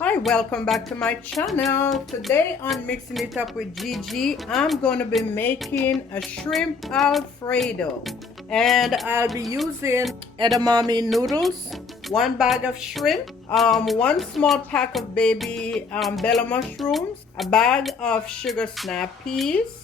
Hi, welcome back to my channel. Today on Mixing It Up with Gigi, I'm going to be making a shrimp Alfredo. And I'll be using edamame noodles, 1 bag of shrimp, 1 small pack of baby bella mushrooms, a bag of sugar snap peas,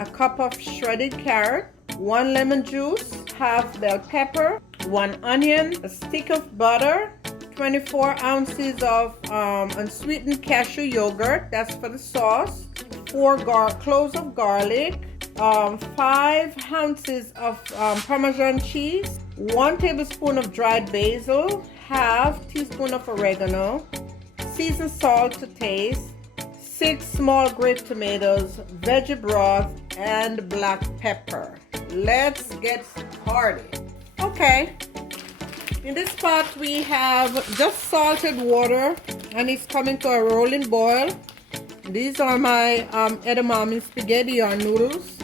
a cup of shredded carrot, 1 lemon juice, half bell pepper, 1 onion, a stick of butter, 24 ounces of unsweetened cashew yogurt, that's for the sauce, 4 cloves of garlic, 5 ounces of Parmesan cheese, 1 tablespoon of dried basil, half teaspoon of oregano, seasoned salt to taste, 6 small grape tomatoes, veggie broth, and black pepper. Let's get started. Okay. In this pot we have just salted water and it's coming to a rolling boil. These are my edamame spaghetti or noodles,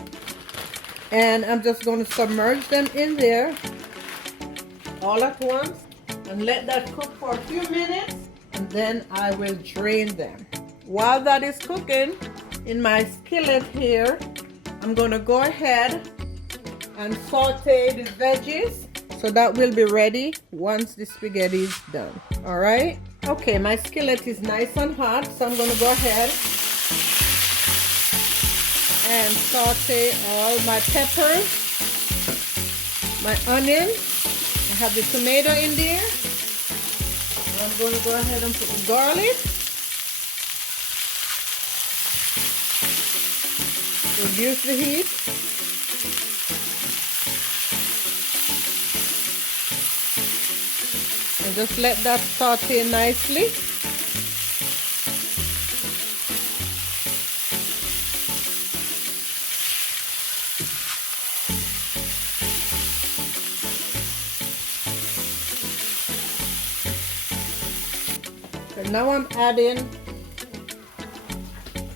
and I'm just going to submerge them in there all at once and let that cook for a few minutes, and then I will drain them. While that is cooking in my skillet here, I'm going to go ahead and saute the veggies. So that will be ready once the spaghetti is done. All right. Okay, my skillet is nice and hot, so I'm going to go ahead and saute all my peppers, my onion. I have the tomato in there. I'm going to go ahead and put the garlic. Reduce the heat. And just let that saute nicely. So now I'm adding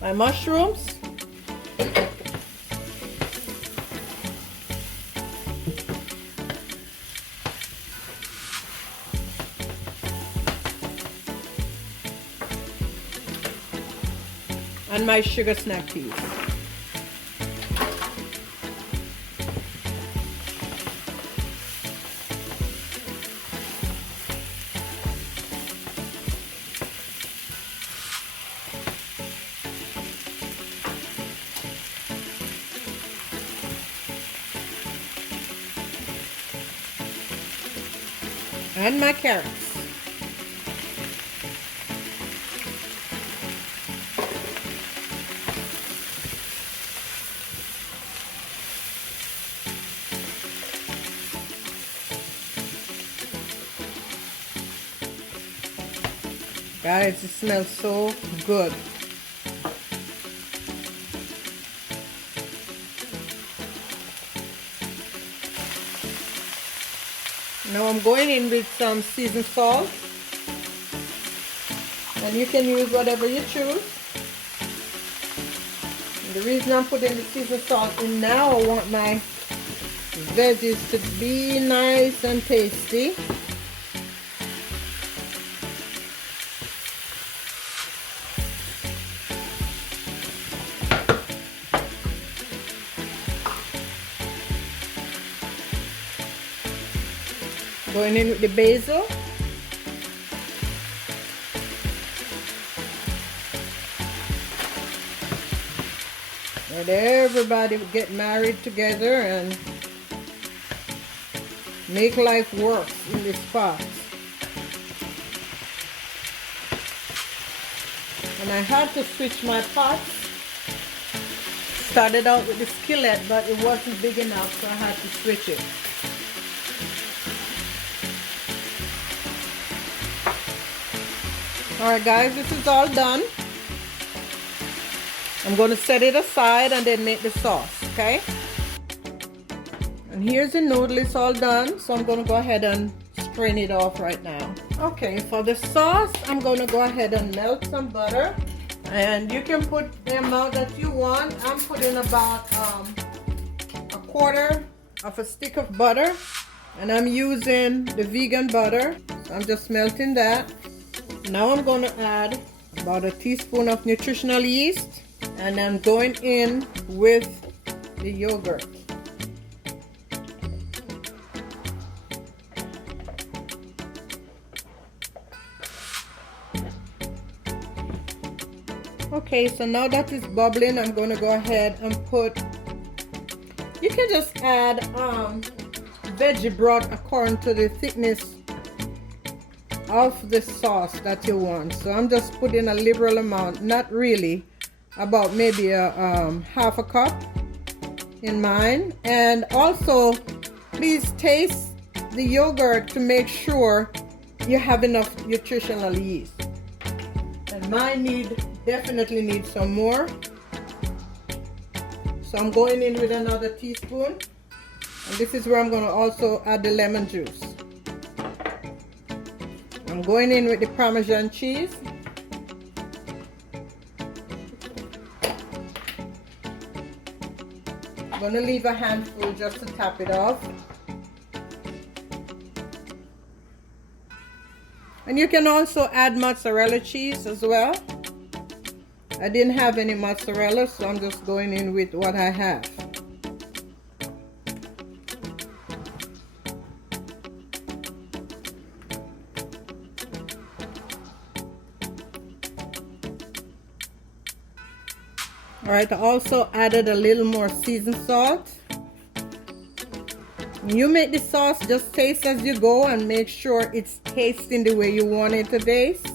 my mushrooms. And my sugar snap peas. And my carrots. Guys, it smells so good. Now I'm going in with some seasoned salt. And you can use whatever you choose. And the reason I'm putting the seasoned salt in now, I want my veggies to be nice and tasty. Going in with the basil. Let everybody get married together and make life work in this pot. And I had to switch my pots. Started out with the skillet, but it wasn't big enough, so I had to switch it. Alright guys, this is all done. I'm going to set it aside and then make the sauce, okay? And here's the noodle, it's all done. So I'm going to go ahead and strain it off right now. Okay, for the sauce, I'm going to go ahead and melt some butter. And you can put the amount that you want. I'm putting about a quarter of a stick of butter. And I'm using the vegan butter. So I'm just melting that. Now I'm going to add about a teaspoon of nutritional yeast, and I'm going in with the yogurt. Okay, so now that it's bubbling, I'm going to go ahead and put, you can just add veggie broth according to the thickness of the sauce that you want. So I'm just putting a liberal amount, not really, about maybe a half a cup in mine. And also please taste the yogurt to make sure you have enough nutritional yeast. And mine definitely needs some more. So I'm going in with another teaspoon, and this is where I'm going to also add the lemon juice. I'm going in with the Parmesan cheese. I'm going to leave a handful just to top it off. And you can also add mozzarella cheese as well. I didn't have any mozzarella, so I'm just going in with what I have. Alright, I also added a little more seasoned salt. When you make the sauce, just taste as you go and make sure it's tasting the way you want it to taste.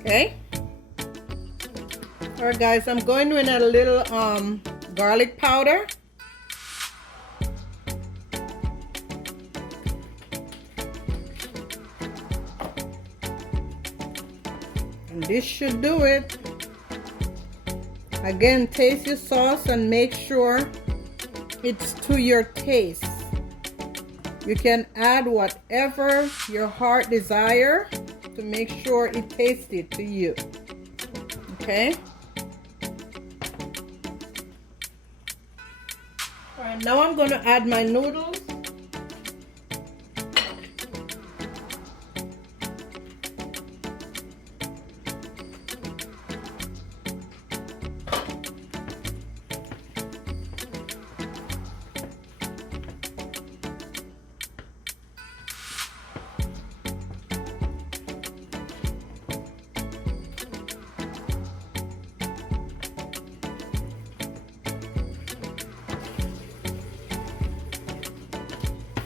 Okay? Alright guys, I'm going with a little garlic powder. And this should do it. Again, taste your sauce and make sure it's to your taste. You can add whatever your heart desire to make sure it tasted to you. Okay? Alright, now I'm going to add my noodles.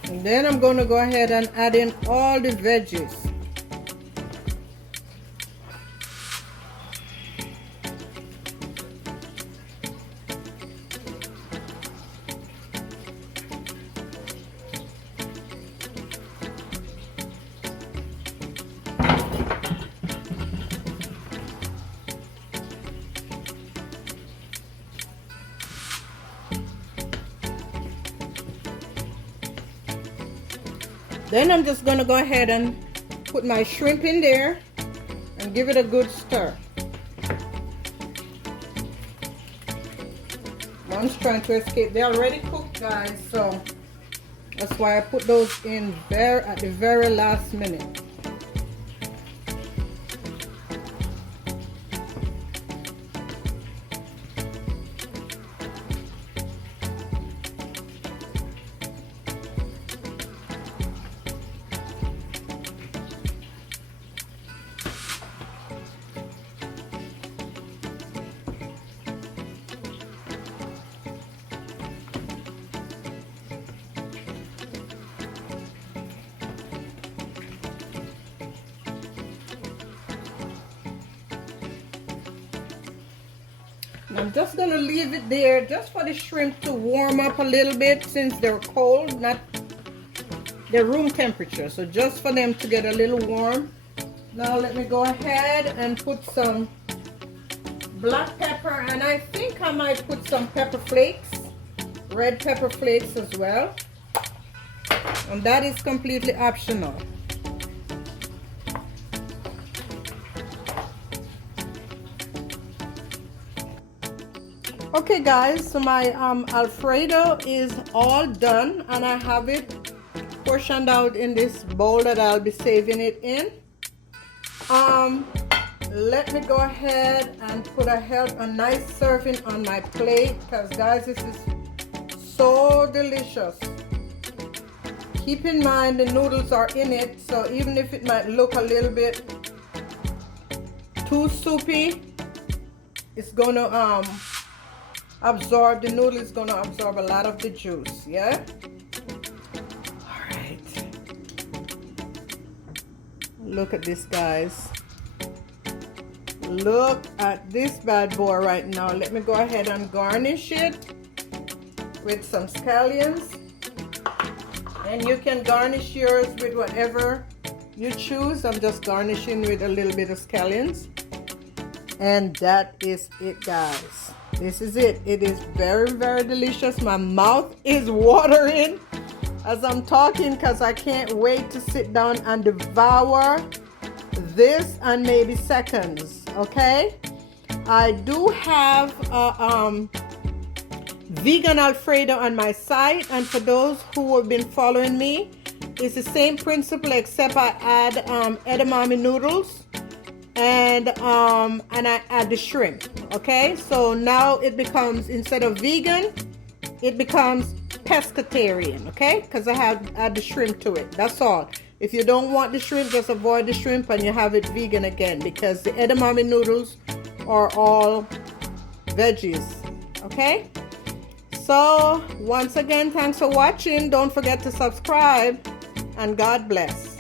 And then I'm going to go ahead and add in all the veggies. Then I'm just going to go ahead and put my shrimp in there and give it a good stir. One's trying to escape. They're already cooked, guys, so that's why I put those in at the very last minute. I'm just going to leave it there just for the shrimp to warm up a little bit since they're cold, not they're room temperature. So just for them to get a little warm. Now let me go ahead and put some black pepper, and I think I might put some pepper flakes, red pepper flakes as well. And that is completely optional. Okay guys, so my Alfredo is all done, and I have it portioned out in this bowl that I'll be saving it in. let me go ahead and put a nice serving on my plate, because guys, this is so delicious. Keep in mind the noodles are in it, so even if it might look a little bit too soupy, it's gonna absorb, the noodle is gonna absorb a lot of the juice. Yeah. All right. Look at this, guys. Look at this bad boy right now. Let me go ahead and garnish it with some scallions. And you can garnish yours with whatever you choose. I'm just garnishing with a little bit of scallions. And that is it, guys. This is it. It is very, very delicious. My mouth is watering as I'm talking, because I can't wait to sit down and devour this in maybe seconds. Okay, I do have vegan Alfredo on my site, and for those who have been following me, it's the same principle, except I add edamame noodles and I add the shrimp. Okay, so now it becomes, instead of vegan, it becomes pescatarian. Okay, because I have add the shrimp to it. That's all. If you don't want the shrimp, just avoid the shrimp and you have it vegan again, because the edamame noodles are all veggies. Okay, so once again, thanks for watching. Don't forget to subscribe, and God bless.